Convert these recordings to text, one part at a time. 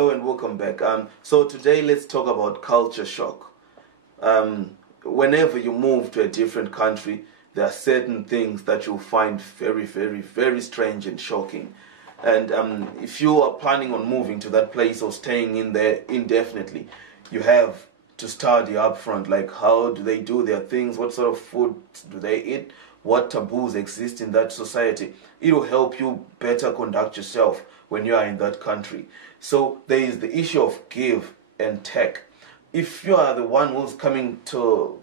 Hello and welcome back. So today let's talk about culture shock. Whenever you move to a different country, there are certain things that you'll find very, very, very strange and shocking. And if you are planning on moving to that place or staying in there indefinitely, you have to study up front, like how do they do their things, what sort of food do they eat, what taboos exist in that society. It will help you better conduct yourself when you are in that country. So there is the issue of give and take. If you are the one who's coming to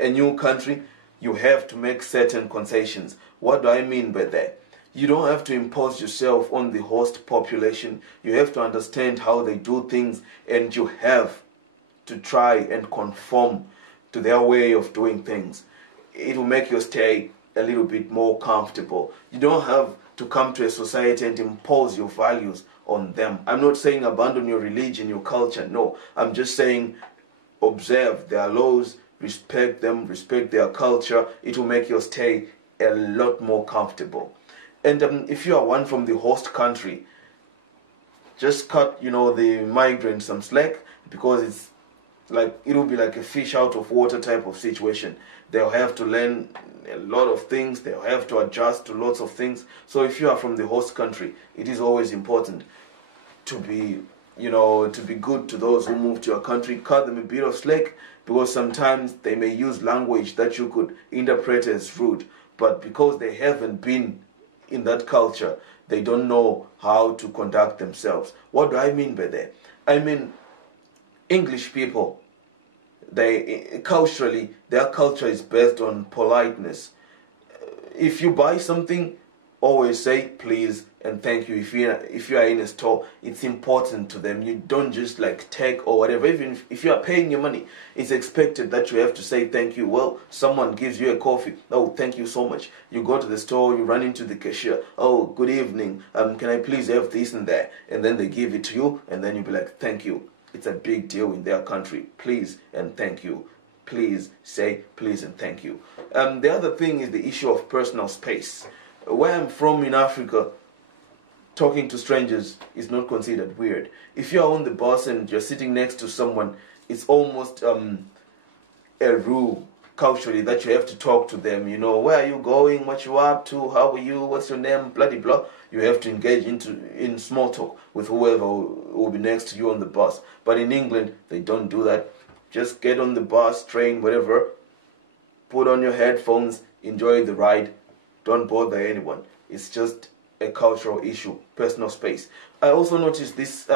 a new country, you have to make certain concessions. What do I mean by that? You don't have to impose yourself on the host population. You have to understand how they do things, and you have to try and conform to their way of doing things. It will make your stay a little bit more comfortable. You don't have to come to a society and impose your values on them. I'm not saying abandon your religion, your culture. No, I'm just saying observe their laws, respect them, respect their culture. It will make your stay a lot more comfortable. And if you are one from the host country, just cut, the migrants some slack, because it's like it'll be like a fish out of water type of situation. They'll have to learn a lot of things. They'll have to adjust to lots of things. So if you are from the host country, it is always important to be, to be good to those who move to your country. Cut them a bit of slack, because sometimes they may use language that you could interpret as rude, but because they haven't been in that culture, they don't know how to conduct themselves. What do I mean by that? I mean, English people, culturally, their culture is based on politeness. If you buy something, always say please and thank you. If you are in a store, it's important to them. You don't just like take or whatever. Even if you are paying your money, it's expected that you have to say thank you. Well, someone gives you a coffee. Oh, thank you so much. You go to the store, you run into the cashier. Oh, good evening. Can I please have this and that? And then they give it to you, and then you be like, thank you. It's a big deal in their country. Please and thank you. Please say please and thank you. The other thing is the issue of personal space. Where I'm from in Africa, talking to strangers is not considered weird. If you're on the bus and you're sitting next to someone, it's almost a rule culturally that you have to talk to them. Where are you going? What you up to? How are you? What's your name? Blah, blah, blah. You have to engage in small talk with whoever will be next to you on the bus. But in England, they don't do that. Just get on the bus, train, whatever. Put on your headphones, enjoy the ride. Don't bother anyone. It's just a cultural issue, personal space. I also noticed this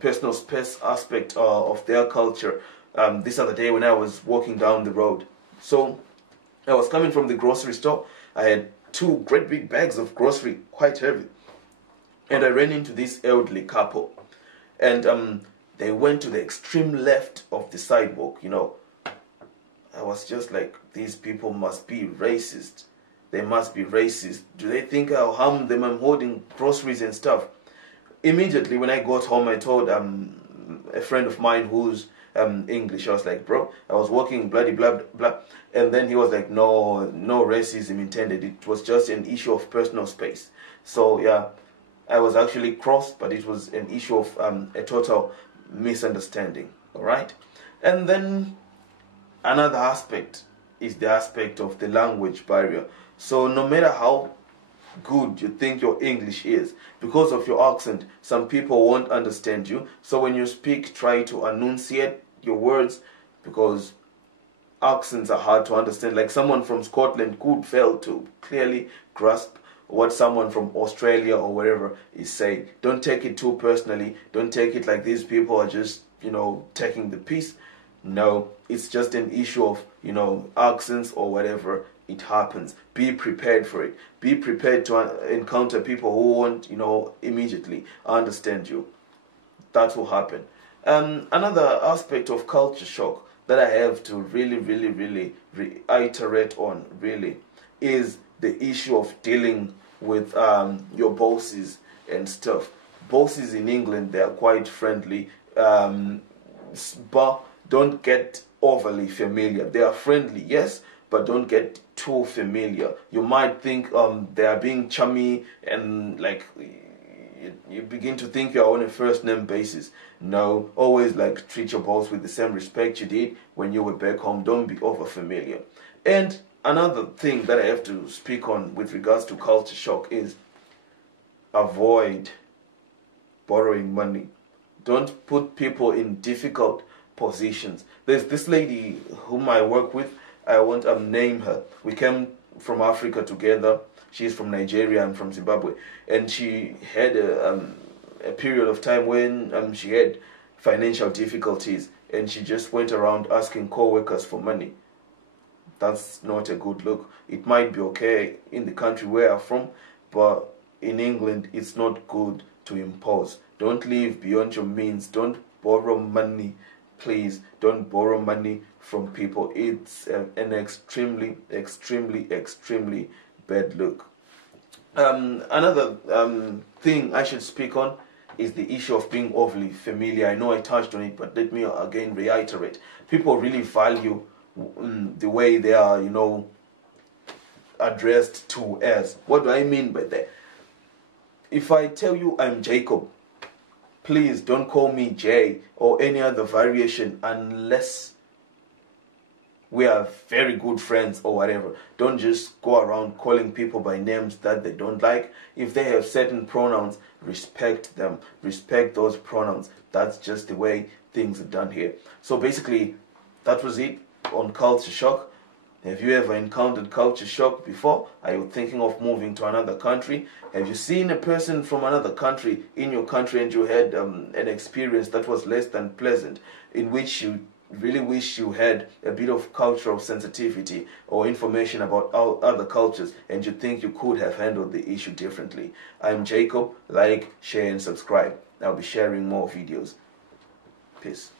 personal space aspect of their culture this other day when I was walking down the road. So I was coming from the grocery store. I had 2 great big bags of grocery, quite heavy. And I ran into this elderly couple. And they went to the extreme left of the sidewalk, I was just like, these people must be racist. They must be racist. Do they think I'll harm them? I'm holding groceries and stuff. Immediately when I got home, I told a friend of mine who's English. I was like, bro, I was walking bloody blah blah, and then he was like, no racism intended. It was just an issue of personal space. So yeah, I was actually cross, but it was an issue of a total misunderstanding. All right, and then another aspect is the aspect of the language barrier. So no matter how good you think your English is, because of your accent, some people won't understand you. So when you speak, try to enunciate your words, because accents are hard to understand. Like someone from Scotland could fail to clearly grasp what someone from Australia or wherever is saying. Don't take it too personally. Don't take it like these people are just, taking the piece. No, it's just an issue of, accents or whatever. It happens. Be prepared for it. Be prepared to encounter people who won't, immediately understand you. That will happen. Another aspect of culture shock that I have to really reiterate on, really, is the issue of dealing with your bosses and stuff. Bosses in England, they are quite friendly, but don't get overly familiar. They are friendly, yes, but don't get too familiar. You might think they are being chummy and like you begin to think you're on a first name basis. No, always like treat your boss with the same respect you did when you were back home. Don't be over familiar. And another thing that I have to speak on with regards to culture shock is avoid borrowing money. Don't put people in difficult positions. There's this lady whom I work with. I won't name her. We came from Africa together. She's from Nigeria. I'm from Zimbabwe. And she had a period of time when she had financial difficulties, and she just went around asking co-workers for money. That's not a good look. It might be okay in the country where I'm from, but in England, it's not good to impose. Don't live beyond your means. Don't borrow money. Please don't borrow money from people. It's an extremely, extremely, extremely bad look. Another thing I should speak on is the issue of being overly familiar. I know I touched on it, but let me again reiterate. People really value the way they are, addressed to as. What do I mean by that? If I tell you I'm Jacob, please don't call me Jay or any other variation unless we are very good friends or whatever. Don't just go around calling people by names that they don't like. If they have certain pronouns, respect them. Respect those pronouns. That's just the way things are done here. So basically, that was it on culture shock. Have you ever encountered culture shock before? Are you thinking of moving to another country? Have you seen a person from another country in your country and you had an experience that was less than pleasant, in which you really wish you had a bit of cultural sensitivity or information about other cultures, and you think you could have handled the issue differently? I'm Jacob. Like, share, and subscribe. I'll be sharing more videos. Peace.